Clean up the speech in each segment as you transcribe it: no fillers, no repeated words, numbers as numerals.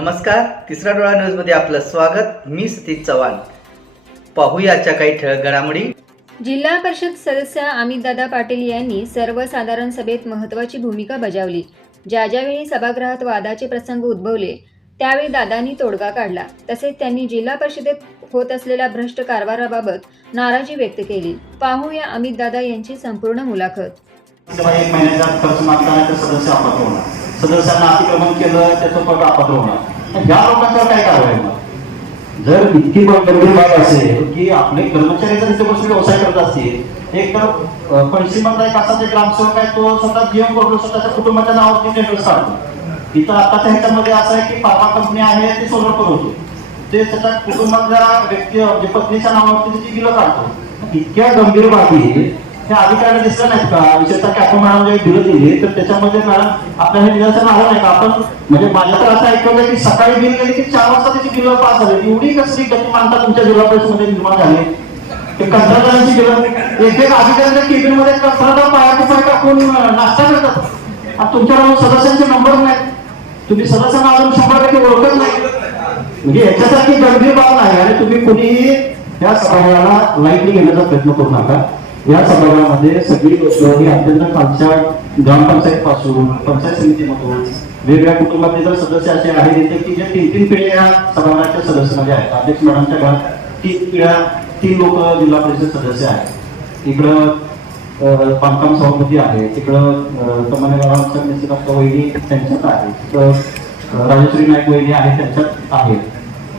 नमस्कार, तिसरा डोळा न्यूज मध्ये आपलं स्वागत। मी सतीश चव्हाण। पाहूया आजच्या काही ठळक घडामोडी। जिल्हा परिषद सदस्य अमितदादा पाटील यांनी सर्वसाधारण सभेत महत्त्वाची भूमिका बजावली। ज्यावेळी सभागृहात वादाचे प्रसंग उद्भवले त्यावेळी दादांनी तोडगा काढला। तसेच त्यांनी जिल्हा परिषदेत होत असलेल्या भ्रष्ट कारभाराबाबत नाराजी व्यक्त केली। पाहूया अमितदादा यांची संपूर्ण मुलाखत। एक महिन्याचा खर्च मागताना सदस्य अपात्र होणार, सदस्यांना अतिक्रमण केलं त्याचं पद अपात्र होणार। या लोकांच्यावर काय कारवाई होणार? जर इतकी गंभीर बाब असेल की आपले कर्मचारी जर इथे बसून व्यवसाय करत असतील, एक तर पणशीमधला एक असा ग्रामसेवक आहे, तो स्वतः जीवन करून स्वतःच्या कुटुंबाच्या नावावरती टेंडर्स काढतो। इथं आताच्या ह्याच्यामध्ये असं आहे की फार्मा कंपनी आहे, ते सोलर पुरवतो, ते त्याच्या कुटुंबातल्या व्यक्ती म्हणजे पत्नीच्या नावावरती त्याची बिलं काढतो। इतक्या गंभीर बाबी त्या अधिकाऱ्याला दिसलं नाहीत का? विशेषतः की आपण मॅडम जे बिलं दिली तर त्याच्यामध्ये मॅडम आपल्या हे निदर्शन आलं नाही का? आपण म्हणजे माझ्या तर असं ऐकलं की सकाळी बिल गेली की 4 वाजता त्याची बिलं पास झाली। एवढी कसली गतिमानता तुमच्या जिल्हा परिषदेमध्ये निर्माण झाली? कंत्राटदारांची बिलं एक अधिकाऱ्यांच्या केबिन मध्ये कंत्राटदार पाया टाकून नाश्ता करतात आणि तुमच्याकडून सदस्यांचे नंबर नाहीत, तुम्ही सदस्यांना अजून 100% ओळखत नाही। म्हणजे याच्यासारखी गंभीर बाब नाही आणि तुम्ही कुणीही या सभागृहाला लाईटली घेण्याचा प्रयत्न करू नका। या सभागृहामध्ये सगळी लोक ही अत्यंत खालच्या ग्रामपंचायत पासून पंचायत समितीमधून वेगवेगळ्या कुटुंबातले जर सदस्य असे आहेत की जे 3 पिढ्या या सभागृहाच्या सदस्यामध्ये आहेत। अध्यक्ष मॅडमच्या घरात 3 लोक जिल्हा परिषद सदस्य आहेत। इकडं बांधकाम सभापती आहे, तिकडं तमनेगावांच्या निश्चित वहिनी त्यांच्यात आहे, तिकडं राजश्री नाईक वहिनी आहे त्यांच्यात आहेत,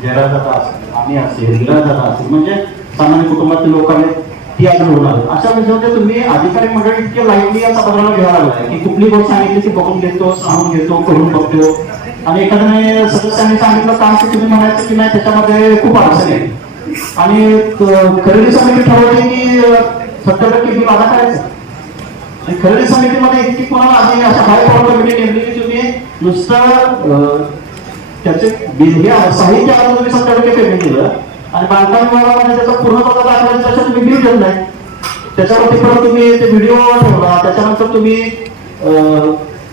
जयराजदादा असेल, आम्ही असेल, विराजदादा असेल, म्हणजे सामान्य कुटुंबातील लोक आहेत ती आज होणार। अशा विषयामध्ये तुम्ही अधिकारी मंडळी इतके लाईटली या सभागृहाला घ्यायला लागलाय की कुठली गोष्ट सांगितली की बघून घेतो, सांगून घेतो, करून बघतो आणि एखाद्याने सदस्यांनी सांगितलं काम की तुम्ही म्हणायचं की नाही त्याच्यामध्ये खूप अडचण आहे आणि खरेदी समिती ठरवली की 70% बिल अदा करायचं आणि खरेदी समितीमध्ये इतकी कोणाला आधी अशा हाय पॉवर कमिटी नेमली की तुम्ही नुसतं त्याचे बिल हे साहित्य आता तुम्ही 70% पेमेंट दिलं आणि बांधकाम विभागामध्ये त्याचा पूर्णपणे दाखवायचं त्याच्यात तुम्ही बिल देत नाही। त्याच्यावरती परत तुम्ही ते व्हिडिओ ठेवला, त्याच्यानंतर तुम्ही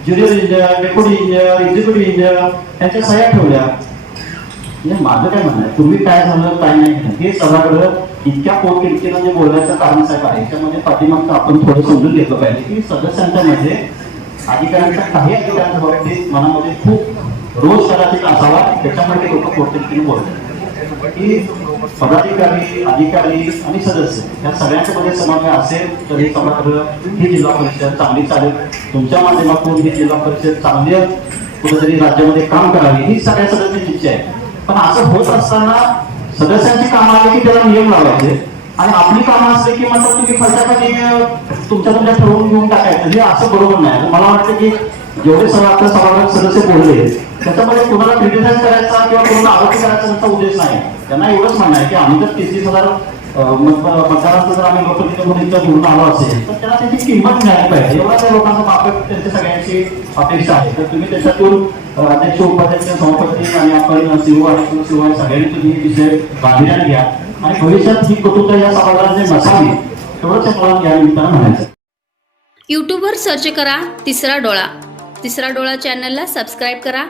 junior engineer, deputy engineer, executive engineer यांच्या सह्या ठेवल्या। म्हणजे माझं काय म्हणणं आहे, तुम्ही काय झालं काय नाही हे सगळं इतक्या पोटतिडकीनं जे बोलण्याचं कारण साहेब आहे, याच्यामध्ये पाठीमागचं आपण थोडं समजून घेतलं पाहिजे की सदस्यांच्या मध्ये अधिकाऱ्यांच्या काही अधिकाऱ्यांच्या बाबतीत मनामध्ये खूप रोज कदाचित असावा, त्याच्यामध्ये लोक पोटतिडकीने बोलतात की पदाधिकारी, अधिकारी आणि सदस्य या सगळ्यांच्या मध्ये समन्वय असेल तर हे सभागृह ही जिल्हा परिषद चांगली चालेल। तुमच्या माध्यमातून ही जिल्हा परिषद चांगली कुठेतरी राज्यामध्ये काम करावी ही सगळ्या सदस्यांची इच्छा आहे। पण असं होत असताना सदस्यांची कामं आली की त्याला नियम लावायचे आणि आपली कामं असली की मात्र तुम्ही खर्चाखाली तुमच्या ठरवून घेऊन टाकायचं, हे असं बरोबर नाही। मला वाटतं की जेवढे सभागृह सदस्य बोलले त्याच्यामध्ये कोणाला क्रिटिसाइज करायचा किंवा कोणाला आरोपी करायचा त्यांचा उद्देश नाही। त्यांना एवढंच म्हणणं आहे की आम्ही जर 30,000 मतदारांचं जर आम्ही लोकप्रतिनिधीमध्ये निवडून आलो असेल तर त्याला त्याची किंमत मिळाली पाहिजे, एवढा त्या लोकांचा बाबत त्यांच्या सगळ्यांची अपेक्षा आहे। तर तुम्ही त्याच्यातून अध्यक्ष, उपाध्यक्ष, सभापती आणि आपण सीओ आणि सीओ सगळ्यांनी तुम्ही हे विषय गांभीर्याने घ्या आणि भविष्यात ही कुटुंब या सभागृहात नसावी एवढंच मला या निमित्तानं म्हणायचं। यूट्यूबवर सर्च करा तिसरा डोळा चॅनलला सबस्क्राईब करा।